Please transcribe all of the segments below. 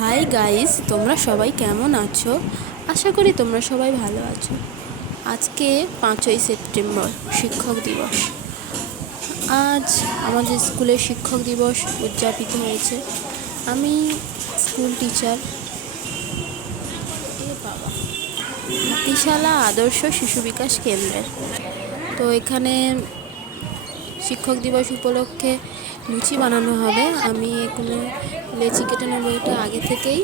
Hi guys, তোমরা সবাই কেমন আছো? আশা করি তোমরা সবাই ভালো আছো। আজকে 5ই সেপ্টেম্বর শিক্ষক দিবস। আজ আমাদের স্কুলে শিক্ষক দিবস উদযাপিত হয়েছে। আমি স্কুল টিচার হাতিশালা আদর্শ শিশু বিকাশ কেন্দ্রের। তো এখানে শিক্ষক দিবস উপলক্ষে লুচি বানানো হবে। আমি এখানে লেচি কেটে নেবো। এটা আগে থেকেই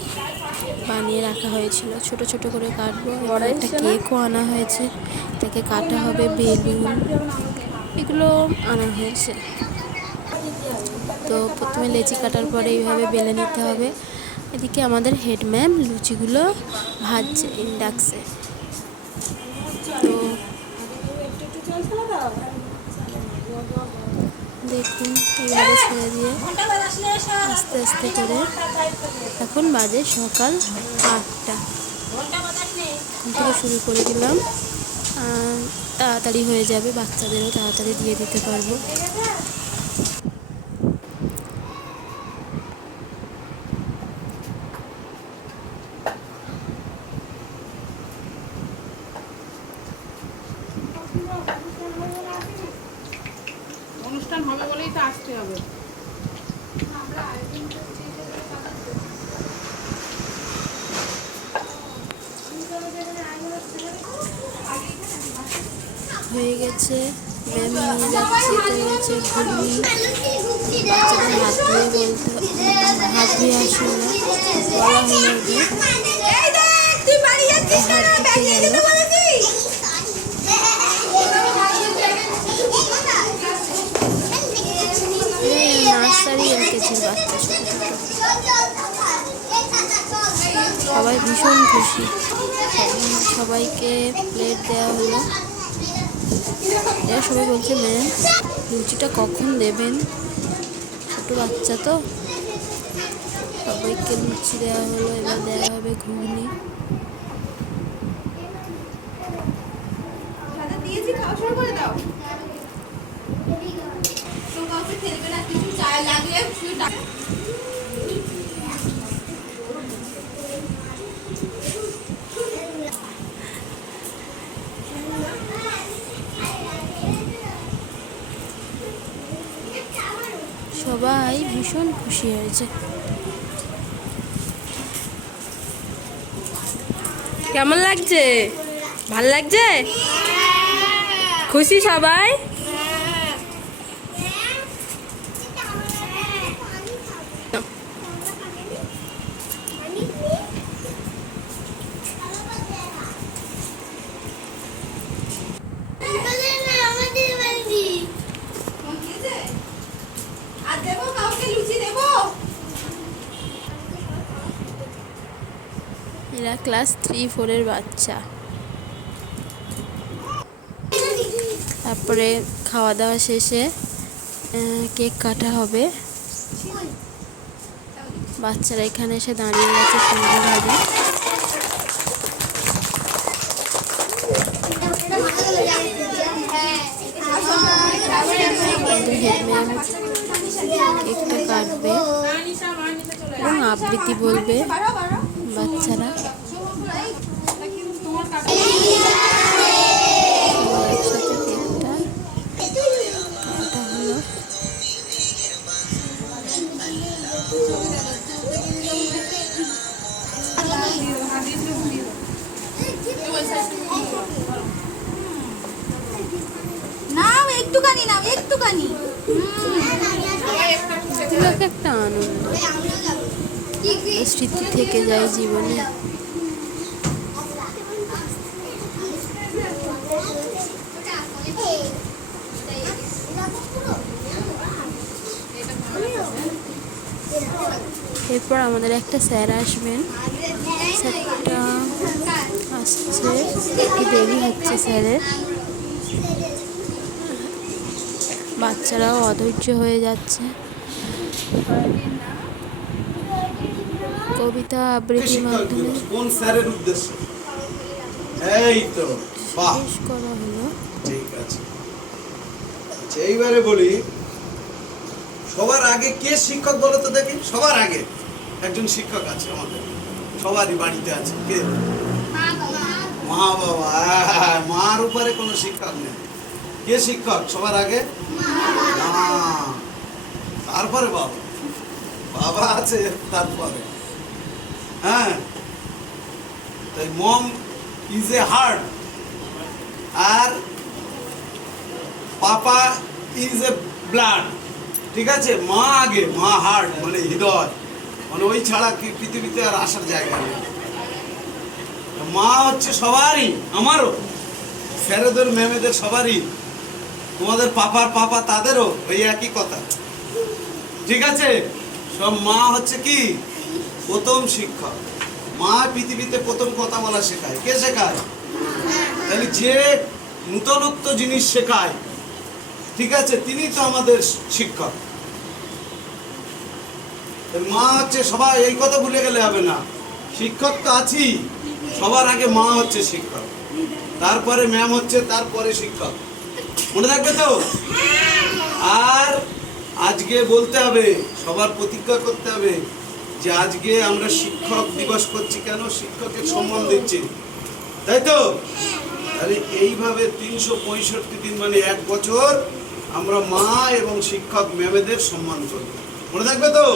বানিয়ে রাখা হয়েছিল, ছোট ছোট করে কাটবো। একটা কেকও আনা হয়েছে, এটাকে কাটা হবে। বেলুন এগুলো আনা হয়েছে। তো প্রথমে লেচি কাটার পরে এইভাবে বেলে নিতে হবে। এদিকে আমাদের হেড ম্যাম লুচিগুলো ভাজছে ইন্ডাক্সে। তো দেখুন এইভাবে ছেড়ে দিয়ে আস্তে আস্তে করে এখন বাজে সকাল 8টা থেকে শুরু করে দিলাম। তাড়াতাড়ি হয়ে যাবে, বাচ্চাদেরও তাড়াতাড়ি দিয়ে দিতে পারবো। অনুষ্ঠান হবে বলেই তো আসতে হবে। হয়ে গেছে, ম্যাম নিয়ে যাচ্ছে। তো হচ্ছে ঘুগনি, বাচ্চাদের হাত ধুয়ে হাত ধুয়ে আসে না, বলা হলো ওদের হাত ধুতে গেল। নার্সারি এলকেজির বাচ্চা, সবাই ভীষণ খুশি। সবাইকে প্লেট দেওয়া হলো। সবাই বলছে ম্যাম লুচিটা কখন দেবেন, ছোট বাচ্চা তো। সবাইকে লুচি দেওয়া হলো, এবার দেওয়া হবে ঘুগনি। সবাই ভীষণ খুশি হয়েছে। কেমন লাগছে? ভাল লাগছে? খুশি সবাই? এরা ক্লাস 3-4-এর বাচ্চা। তারপরে খাওয়া দাওয়া শেষে কেক কাটা হবে। বাচ্চারা এখানে এসে দাঁড়িয়ে গেছে সুন্দরভাবে। হেডম্যাম কেকটা কাটবে এবং আবৃত্তি বলবে বাচ্চারা। একসাথে কেকটা কাটা হলো। নাও একটুখানি, নাও একটুখানি। একটা আনন্দ, স্মৃতি থেকে যায় জীবনে। এরপর আমাদের একটা স্যার আসবেন। স্যারটা আসছে, একটু দেরি হচ্ছে স্যারের। বাচ্চারাও অধৈর্য হয়ে যাচ্ছে। কবিতা আবৃত্তির মাধ্যমে কোন স্যারের উদ্দেশ্য এই তো শেষ করা হলো। ঠিক আছে, এইবারে বলি সবার আগে কে শিক্ষক বলো তো দেখি। সবার আগে একজন শিক্ষক আছে আমাদের সবারই বাড়িতে আছে কে? মা বাবা। মার উপরে কোনো শিক্ষক নেই। কে শিক্ষক সবার আগে? মা। তারপরে বাবা। বাবা আছে তারপরে। হ্যাঁ, তাই মম ইজ এ হার্ট আর পাপা ইজ এ ব্লাড। ঠিক আছে, মা আগে, মা হার্ট মানে হৃদয়, মানে ওই ছাড়া কি পৃথিবীতে আর আসার জায়গা নেই। মা হচ্ছে সবারই, আমারও, স্যারেদের ম্যামেদের সবারই, তোমাদের পাপার পাপা তাদেরও ওই একই কথা। ঠিক আছে, সব মা হচ্ছে কি প্রথম শিক্ষক। মা পৃথিবীতে প্রথম কথা বলা শেখায়। কে শেখায়? তাহলে যে নূতনত্ব জিনিস শেখায়, ঠিক আছে, তিনি তো আমাদের শিক্ষক। মা হচ্ছে সবাই, এই কথা ভুলে গেলে হবে না। শিক্ষক তো আছি, সবার আগে মা হচ্ছে শিক্ষক, তারপরে ম্যাম হচ্ছে, তারপরে শিক্ষক। মনে থাকবে তো? আর আজকে বলতে হবে, সবার প্রতিজ্ঞা করতে হবে যে আজকে আমরা শিক্ষক দিবস করছি কেন? শিক্ষকের সম্মান দিচ্ছি, তাই তো? তাহলে এইভাবে 365 দিন মানে 1 বছর আমরা মা এবং শিক্ষক ম্যামেদের সম্মান করব। মনে থাকবে তো?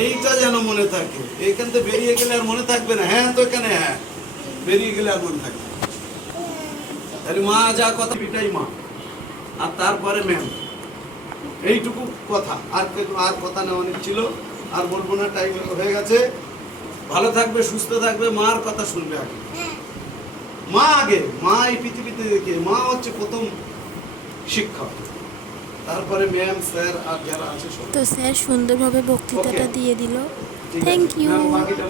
এইটা যেন মনে থাকে। এইখান থেকে বেরিয়ে গেলে আর মনে থাকবে না। হ্যাঁ তো এখানে হ্যাঁ, বেরিয়ে গেলে আর মনে থাকবে না। তাহলে মা যা কথা এটাই মা, আর তারপরে ম্যাম। এইটুকু কথা, আর কথা না অনেক ছিল, আর বলবো না, টাইম হয়ে গেছে। ভালো থাকবে, সুস্থ থাকবে, মার কথা শুনবে আগে। মা আগে, মা এই পৃথিবীতে দেখে, মা হচ্ছে প্রথম শিক্ষক, তারপরে ম্যাম, স্যার আর যারা আছে সব। তো স্যার সুন্দরভাবে বক্তৃতাটা দিয়ে দিল। Thank you. বাকিটা